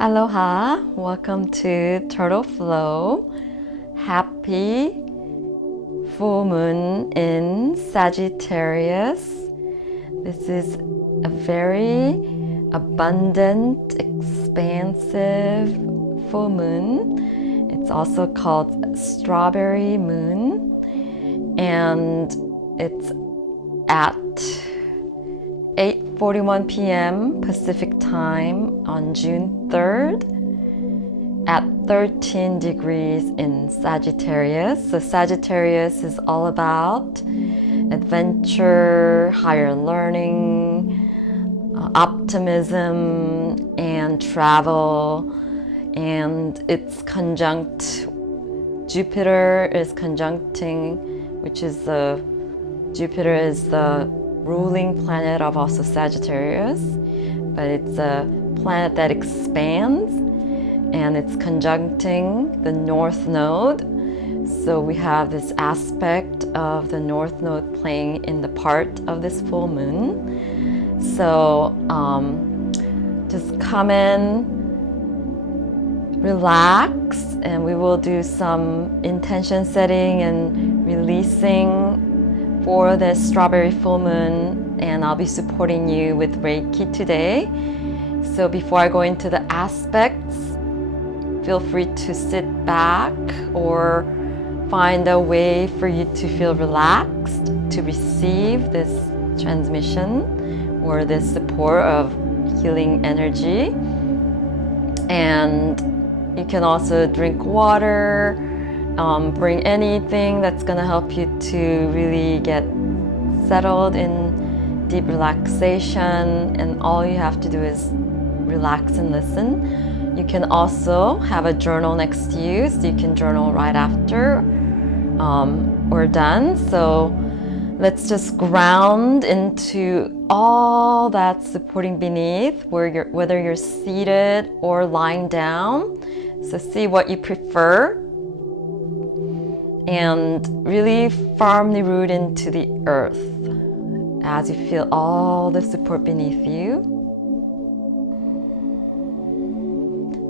Aloha, welcome to Turtle Flow. Happy full moon in Sagittarius. This is a very abundant, expansive full moon. It's also called strawberry moon, and it's at 8:41 p.m. Pacific time on June 3rd at 13 degrees in Sagittarius. So Sagittarius is all about adventure, higher learning, optimism, and travel. And it's conjunct, Jupiter is conjuncting, which is Jupiter is the ruling planet of also Sagittarius, but it's a planet that expands and it's conjuncting the North Node. So we have this aspect of the North Node playing in the part of this full moon. So just come in, relax, and we will do some intention setting and releasing for the strawberry full moon, and I'll be supporting you with Reiki today. So before I go into the aspects, feel free to sit back or find a way for you to feel relaxed to receive this transmission or this support of healing energy. And you can also drink water, bring anything that's going to help you to really get settled in deep relaxation, and all you have to do is relax and listen. You can also have a journal next to you, so you can journal right after we're done. So let's just ground into all that's supporting beneath, whether you're seated or lying down. So see what you prefer, and really firmly root into the earth as you feel all the support beneath you.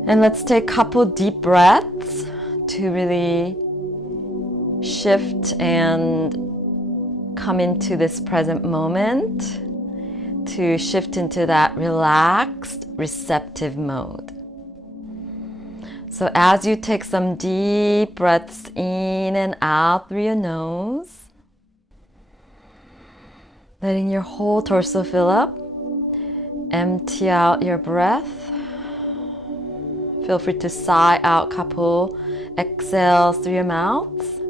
And let's take a couple deep breaths to really shift and come into this present moment, to shift into that relaxed, receptive mode. So as you take some deep breaths in and out through your nose, letting your whole torso fill up, empty out your breath. Feel free to sigh out a couple exhales through your mouth.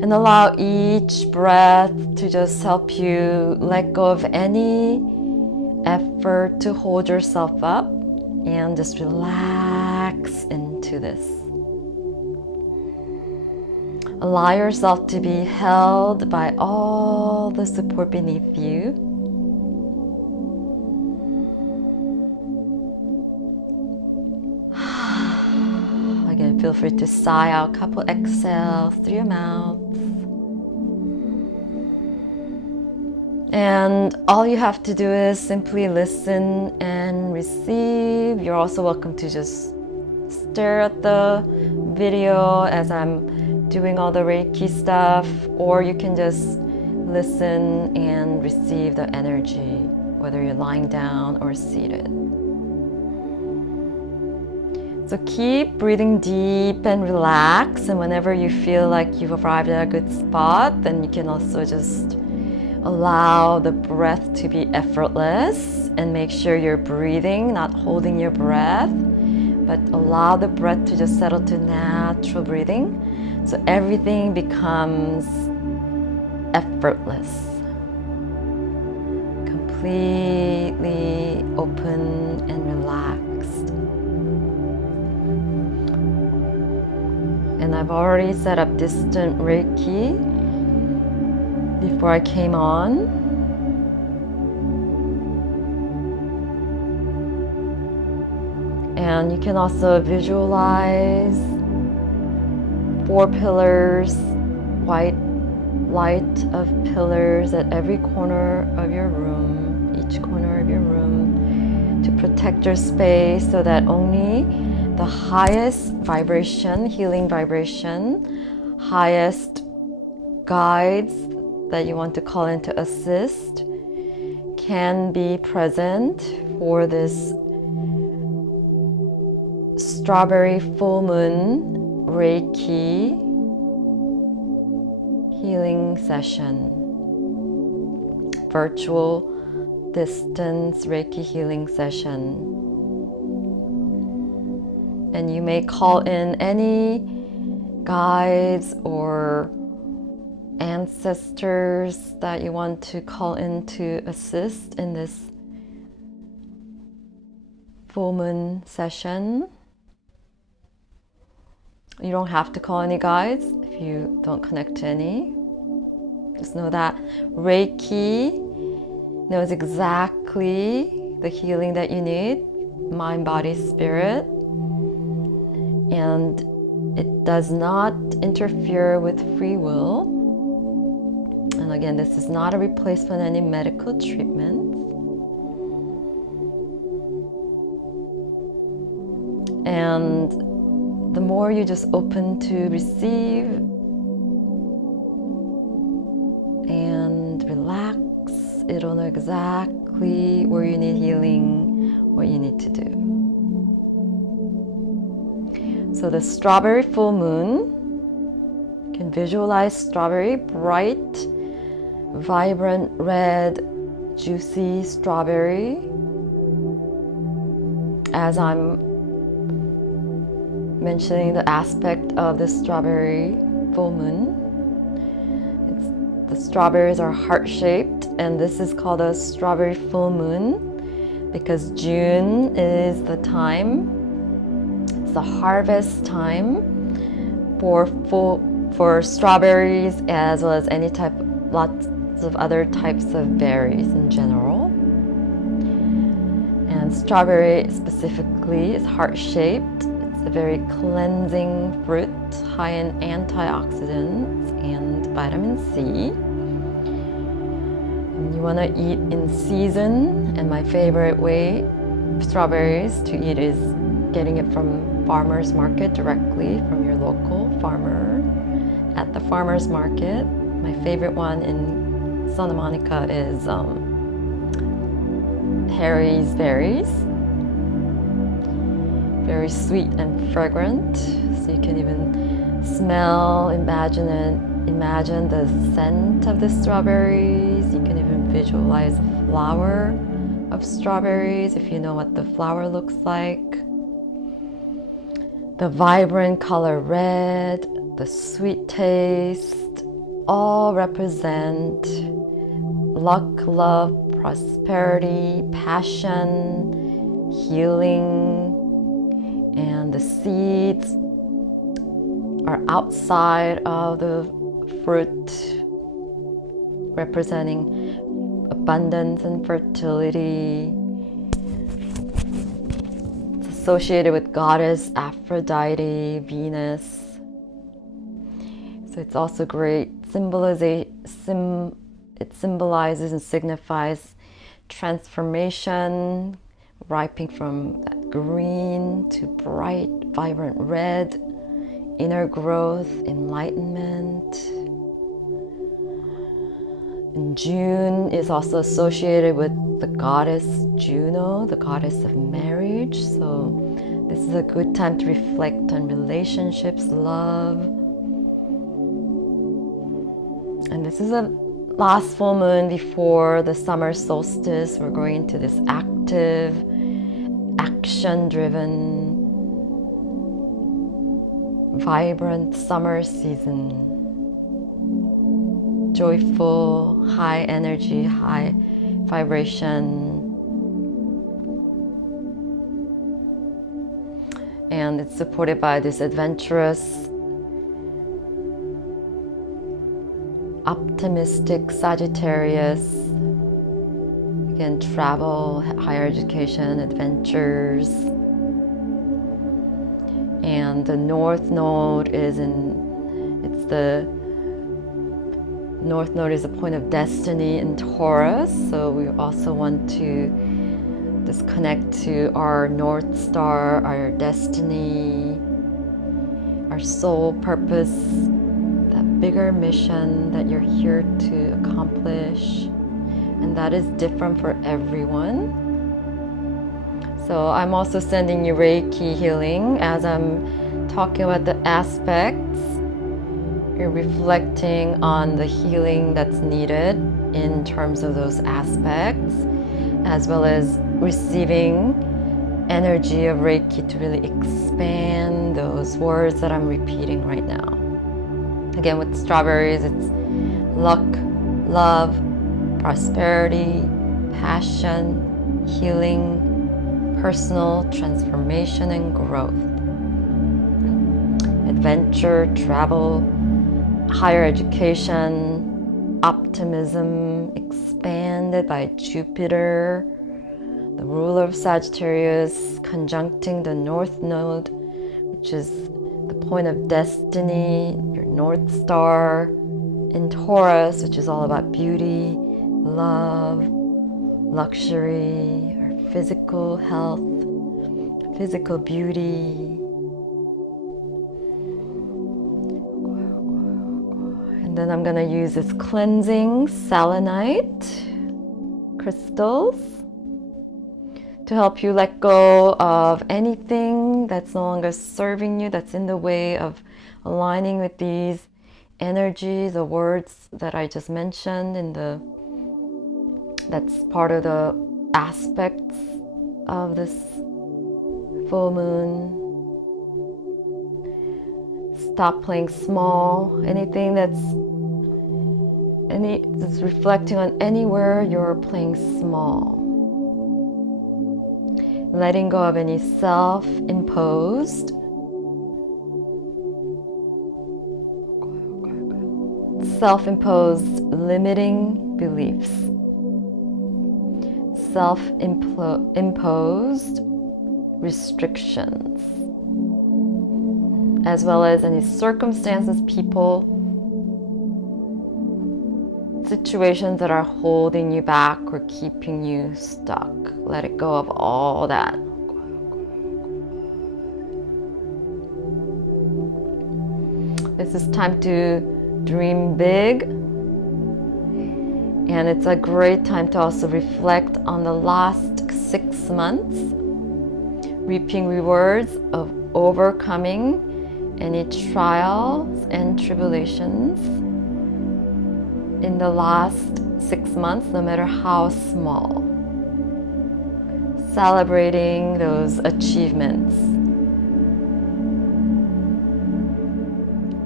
And allow each breath to just help you let go of any effort to hold yourself up, and just relax into this. Allow yourself to be held by all the support beneath you. Again, feel free to sigh out a couple exhales through your mouth. And all you have to do is simply listen and receive. You're also welcome to just stare at the video as I'm doing all the Reiki stuff, or you can just listen and receive the energy, whether you're lying down or seated. So keep breathing deep and relax, and whenever you feel like you've arrived at a good spot, then you can also just allow the breath to be effortless, and make sure you're breathing, not holding your breath, but allow the breath to just settle to natural breathing, so everything becomes effortless, completely open and relaxed. And I've already set up distant Reiki before I came on. And you can also visualize 4 pillars, white light of pillars at every corner of your room, each corner of your room, to protect your space so that only the highest vibration, healing vibration, highest guides that you want to call in to assist can be present for this strawberry full moon Reiki healing session, virtual distance Reiki healing session. And you may call in any guides or ancestors that you want to call in to assist in this full moon session. You don't have to call any guides if you don't connect to any. Just know that Reiki knows exactly the healing that you need, mind, body, spirit, and it does not interfere with free will. And again, this is not a replacement for any medical treatment. And the more you just open to receive and relax, it'll know exactly where you need healing, what you need to do. So the strawberry full moon, you can visualize strawberry, bright, vibrant red, juicy strawberry. As I'm mentioning the aspect of the strawberry full moon, the strawberries are heart-shaped, and this is called a strawberry full moon because June is the time, it's the harvest time for strawberries as well as any type, lots of other types of berries in general. And strawberry specifically is heart-shaped. It's a very cleansing fruit, high in antioxidants and vitamin C. And you want to eat in season, and my favorite way strawberries to eat is getting it from farmer's market, directly from your local farmer at the farmer's market. My favorite one in Santa Monica is Harry's Berries. Very sweet and fragrant, so you can even smell, imagine the scent of the strawberries. You can even visualize the flower of strawberries if you know what the flower looks like. The vibrant color red, the sweet taste, all represent luck, love, prosperity, passion, healing. And the seeds are outside of the fruit, representing abundance and fertility. It's associated with goddess Aphrodite, Venus. So it's also great it symbolizes and signifies transformation, ripening from that green to bright, vibrant red, inner growth, enlightenment. And June is also associated with the goddess Juno, the goddess of marriage. So this is a good time to reflect on relationships, love. And this is a last full moon before the summer solstice. We're going into this active, action-driven, vibrant summer season. Joyful, high energy, high vibration. And it's supported by this adventurous, optimistic Sagittarius. Again, travel, higher education, adventures. And the North Node is the North Node is a point of destiny in Taurus. So we also want to Just connect to our North Star, our destiny, our soul purpose, that bigger mission that you're here to accomplish. And that is different for everyone. So I'm also sending you Reiki healing as I'm talking about the aspects. You're reflecting on the healing that's needed in terms of those aspects, as well as receiving energy of Reiki to really expand those words that I'm repeating right now. Again, with strawberries, it's luck, love, prosperity, passion, healing, personal transformation and growth, adventure, travel, higher education, optimism, expanded by Jupiter, the ruler of Sagittarius, conjuncting the North Node, which is the point of destiny, your North Star, in Taurus, which is all about beauty, love, luxury, our physical health, physical beauty. And then I'm going to use this cleansing selenite crystals to help you let go of anything that's no longer serving you, that's in the way of aligning with these energies, the words that I just mentioned that's part of the aspects of this full moon. Stop playing small. Anything that's reflecting on anywhere you're playing small. Letting go of any self-imposed limiting beliefs, self-imposed restrictions, as well as any circumstances, people, situations that are holding you back or keeping you stuck. Let it go of all that. This is time to dream big, and it's a great time to also reflect on the last 6 months, reaping rewards of overcoming any trials and tribulations in the last 6 months, no matter how small. Celebrating those achievements.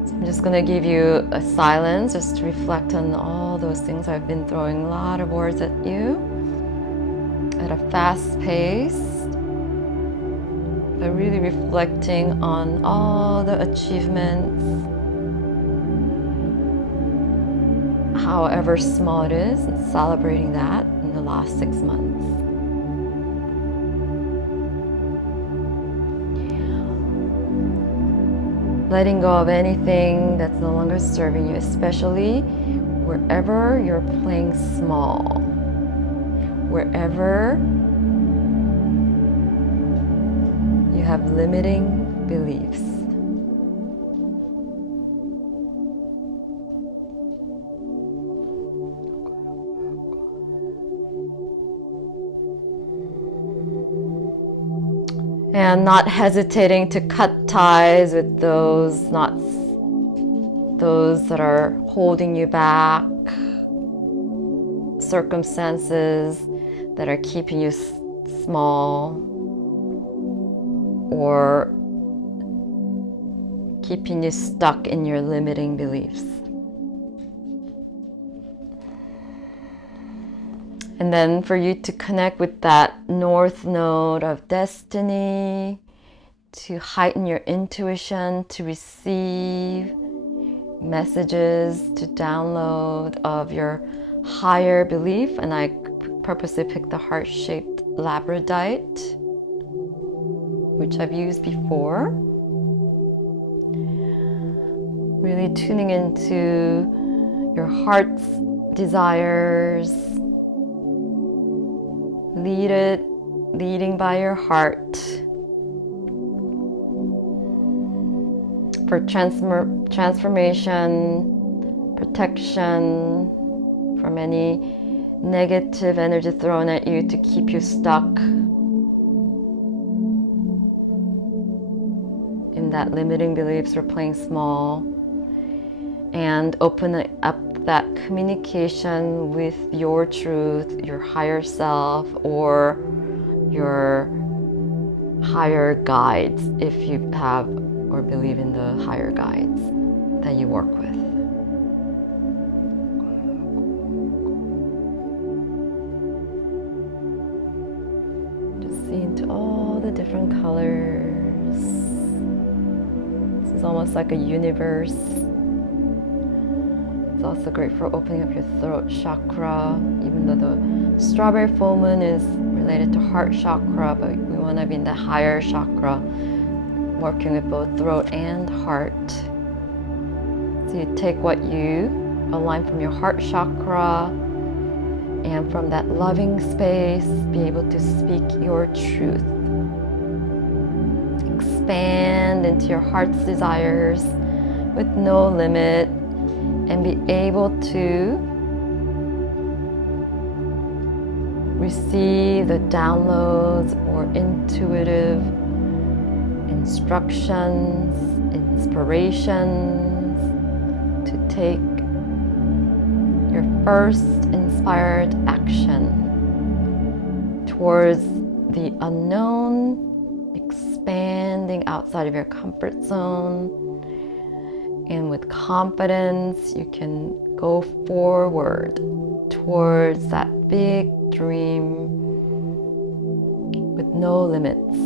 So I'm just going to give you a silence just to reflect on all those things. I've been throwing a lot of words at you at a fast pace, but really reflecting on all the achievements, however small it is, and celebrating that in the last 6 months. Letting go of anything that's no longer serving you, especially wherever you're playing small, wherever you have limiting beliefs. And not hesitating to cut ties with those that are holding you back, circumstances that are keeping you small or keeping you stuck in your limiting beliefs. And then for you to connect with that North Node of destiny, to heighten your intuition, to receive messages, to download of your higher belief. And I purposely picked the heart-shaped labradorite, which I've used before. Really tuning into your heart's desires. Lead it leading by your heart for transformation, protection from any negative energy thrown at you to keep you stuck in that limiting beliefs or playing small, and open up that communication with your truth, your higher self, or your higher guides, if you have or believe in the higher guides that you work with. Just see into all the different colors. This is almost like a universe. It's also great for opening up your throat chakra, even though the strawberry full moon is related to heart chakra, but we want to be in the higher chakra, working with both throat and heart. So you take what you align from your heart chakra, and from that loving space, be able to speak your truth. Expand into your heart's desires with no limit, and be able to receive the downloads or intuitive instructions, inspirations to take your first inspired action towards the unknown, expanding outside of your comfort zone. And with confidence, you can go forward towards that big dream with no limits,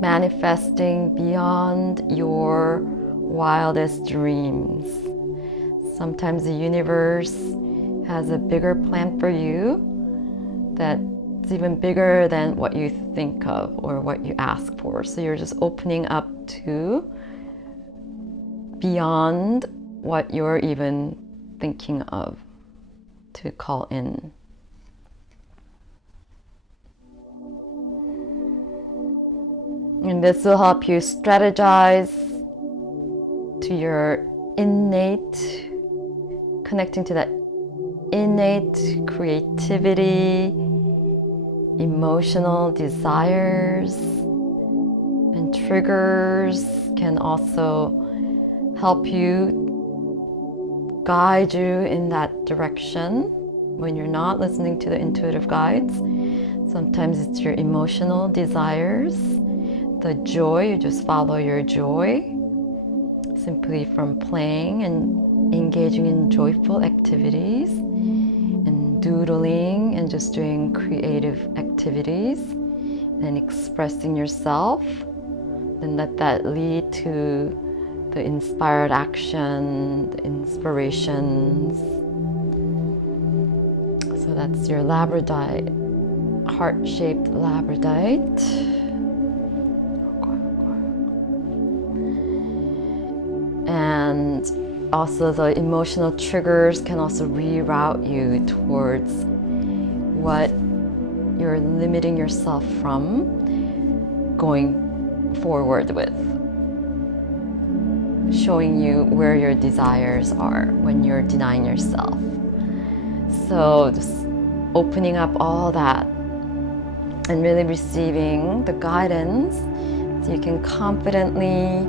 manifesting beyond your wildest dreams. Sometimes the universe has a bigger plan for you that's even bigger than what you think of or what you ask for. So you're just opening up to beyond what you're even thinking of to call in. And this will help you strategize to your innate, connecting to that innate creativity, emotional desires, and triggers can also help you, guide you in that direction when you're not listening to the intuitive guides. Sometimes it's your emotional desires, the joy, you just follow your joy, simply from playing and engaging in joyful activities and doodling and just doing creative activities and expressing yourself. Then let that lead to the inspired action, the inspirations. So that's your labradorite, heart-shaped labradorite. And also the emotional triggers can also reroute you towards what you're limiting yourself from going forward with, showing you where your desires are when you're denying yourself. So just opening up all that and really receiving the guidance so you can confidently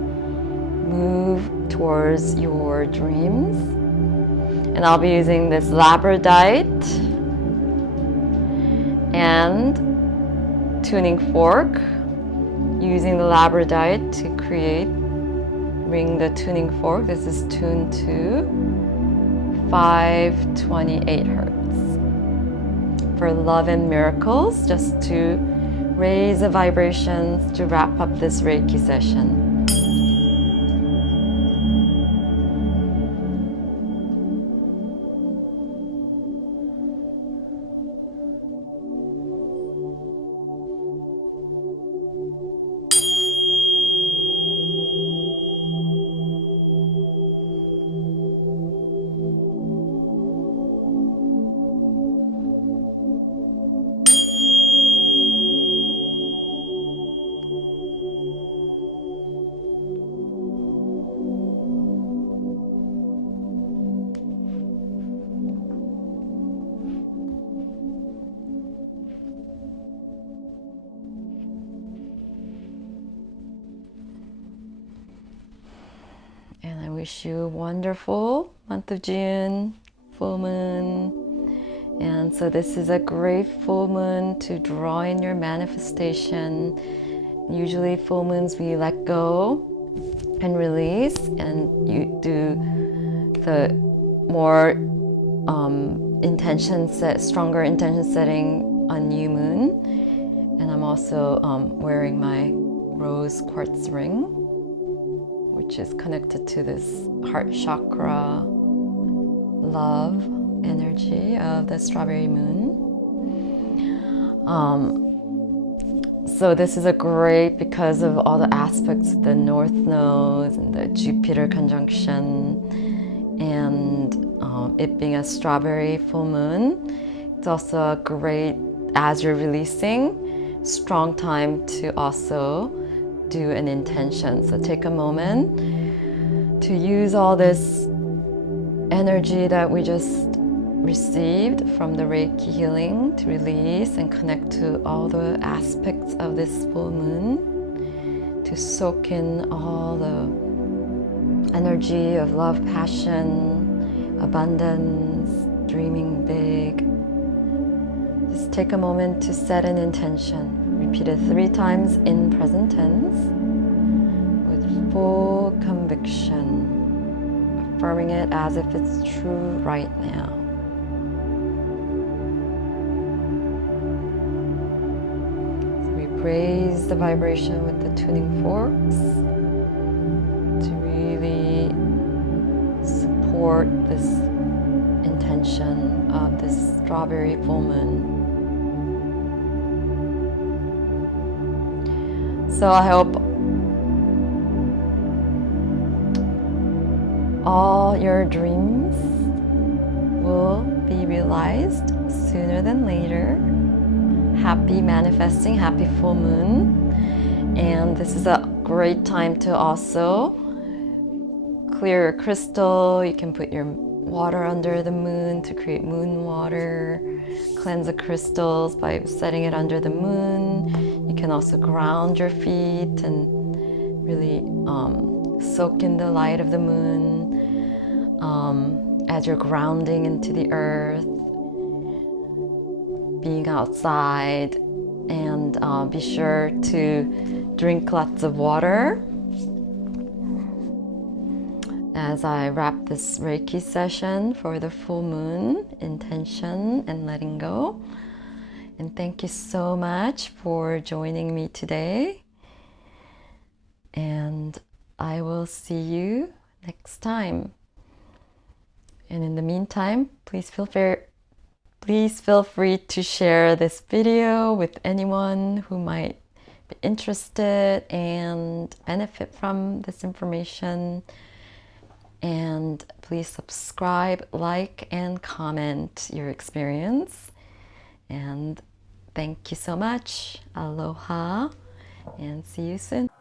move towards your dreams. And I'll be using this labradorite and tuning fork, using the labradorite to ring the tuning fork. This is tuned to 528 hertz for love and miracles, just to raise the vibrations to wrap up this Reiki session. wish you a wonderful month of June, full moon. And so this is a great full moon to draw in your manifestation. Usually full moons we let go and release, and you do the more stronger intention setting on new moon. And I'm also wearing my rose quartz ring, which is connected to this heart chakra, love energy of the strawberry moon. So this is a great because of all the aspects of the North Node and the Jupiter conjunction, and it being a strawberry full moon. It's also a great, as you're releasing, strong time to also do an intention. So take a moment to use all this energy that we just received from the Reiki healing to release and connect to all the aspects of this full moon, to soak in all the energy of love, passion, abundance, dreaming big. Just take a moment to set an intention. Repeat it 3 times in present tense with full conviction, affirming it as if it's true right now. So we raise the vibration with the tuning forks to really support this intention of this strawberry full moon. So I hope all your dreams will be realized sooner than later. Happy manifesting, happy full moon. And this is a great time to also clear your crystal. You can put your water under the moon to create moon water. Cleanse the crystals by setting it under the moon. You can also ground your feet and really soak in the light of the moon as you're grounding into the earth, being outside, and be sure to drink lots of water. As I wrap this Reiki session for the full moon, intention and letting go. And thank you so much for joining me today. And I will see you next time. And in the meantime, please feel free to share this video with anyone who might be interested and benefit from this information. And please subscribe, like, and comment your experience. And thank you so much. Aloha, and see you soon.